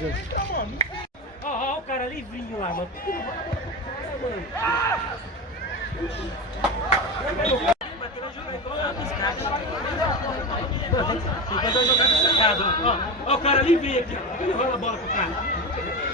gente. Ó, o cara livrinho lá, mano. Bateu a jogar igual a biscada. Mano, tem que fazer uma jogada sacada, ó. Ó, o cara livrinho aqui, ó. Ele rola a bola pro cara.